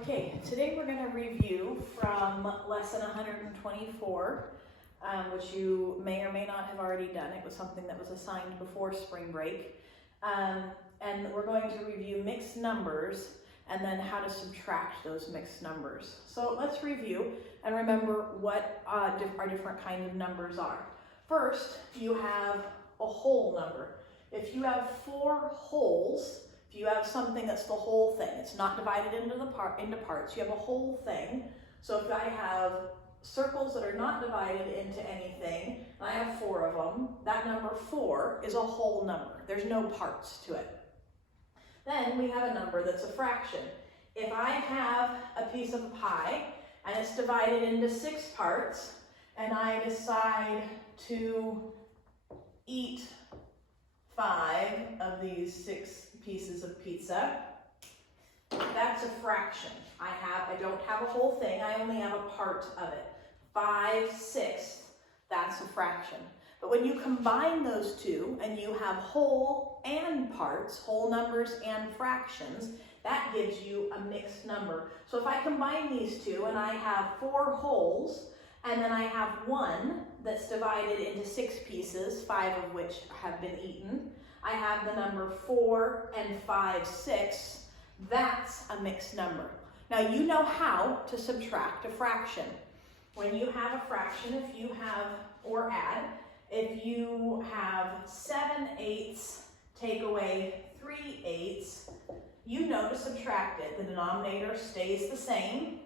Okay, today we're going to review from lesson 124, which you may or may not have already done. It was something that was assigned before spring break. And we're going to review mixed numbers and then how to subtract those mixed numbers. So let's review and remember what our different kinds of numbers are. First, you have a whole number. If you have four wholes, if you have something that's the whole thing, it's not divided into parts, you have a whole thing. So if I have circles that are not divided into anything, and I have four of them, that number 4 is a whole number. There's no parts to it. Then we have a number that's a fraction. If I have a piece of pie and it's divided into 6 parts, and I decide to eat 5 of these 6 pieces of pizza, that's a fraction. I don't have a whole thing, I only have a part of it. 5/6, that's a fraction. But when you combine those two and you have whole and parts, whole numbers and fractions, that gives you a mixed number. So if I combine these two and I have 4 wholes, and then I have 1 that's divided into 6 pieces, 5 of which have been eaten, I have the number 4 and 5/6. That's a mixed number. Now you know how to subtract a fraction. When you have a fraction, if you have 7/8 take away 3/8, you know to subtract it. The denominator stays the same,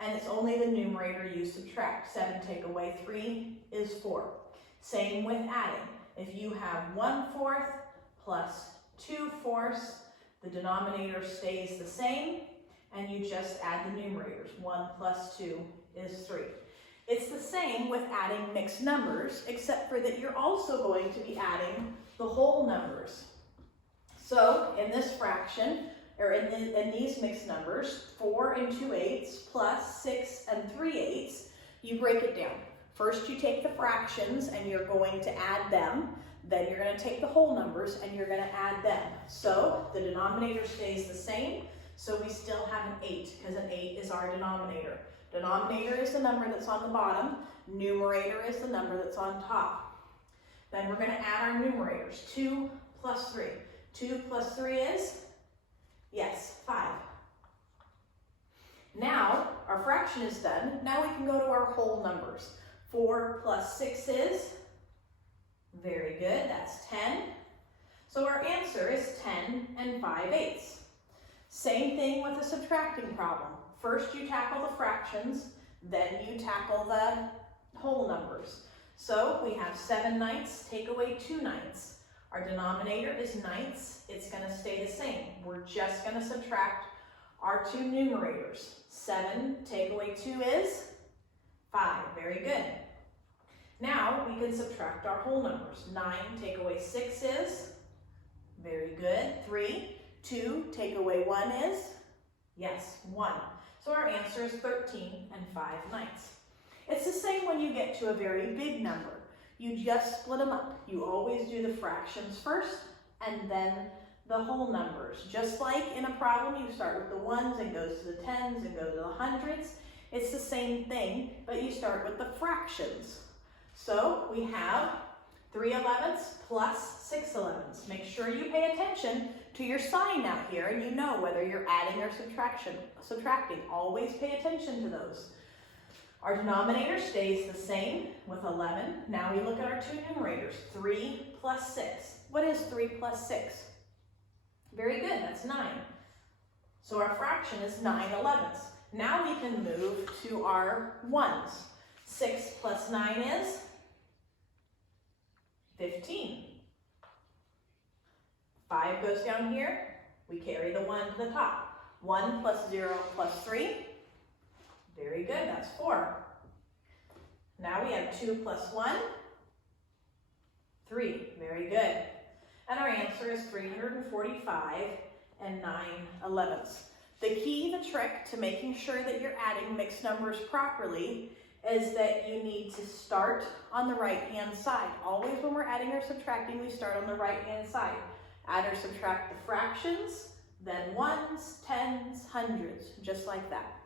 and it's only the numerator you subtract. 7 take away 3 is 4. Same with adding. If you have 1/4 plus 2/4, the denominator stays the same, and you just add the numerators. 1 plus 2 is 3. It's the same with adding mixed numbers, except for that you're also going to be adding the whole numbers. So in this fraction, or in these mixed numbers, 4 and 2/8 plus 6 and 3/8, you break it down. First you take the fractions and you're going to add them. Then you're going to take the whole numbers and you're going to add them. So the denominator stays the same, so we still have an 8 because an 8 is our denominator. Denominator is the number that's on the bottom, numerator is the number that's on top. Then we're going to add our numerators. 2 plus 3. 2 plus 3 is? Yes, 5. Now our fraction is done. Now we can go to our whole numbers. 4 plus 6 is? Very good, that's 10. So our answer is 10 and 5/8. Same thing with a subtracting problem. First you tackle the fractions, then you tackle the whole numbers. So we have 7/9 take away 2/9. Our denominator is 9ths, it's going to stay the same. We're just going to subtract our 2 numerators. 7 take away 2 is 5, very good. Now we can subtract our whole numbers. 9 take away 6 is? Very good. 3. 2 take away 1 is? Yes, 1. So our answer is 13 and 5/9. It's the same when you get to a very big number. You just split them up. You always do the fractions first and then the whole numbers. Just like in a problem, you start with the 1s and goes to the 10s and goes to the 100s. It's the same thing, but you start with the fractions. So we have 3/11 plus 6/11. Make sure you pay attention to your sign out here and you know whether you're adding or subtracting. Always pay attention to those. Our denominator stays the same with 11. Now we look at our 2 numerators. 3 plus 6. What is 3 plus 6? Very good, that's 9. So our fraction is 9/11. Now we can move to our 1s. 6 plus 9 is? 15. 5 goes down here. We carry the 1 to the top. 1 plus 0 plus 3. Very good, that's 4. Now we have 2 plus 1. 3, very good. And our answer is 345 and 9/11. The key, the trick to making sure that you're adding mixed numbers properly is that you need to start on the right-hand side. Always when we're adding or subtracting, we start on the right-hand side. Add or subtract the fractions, then 1s, 10s, hundreds, just like that.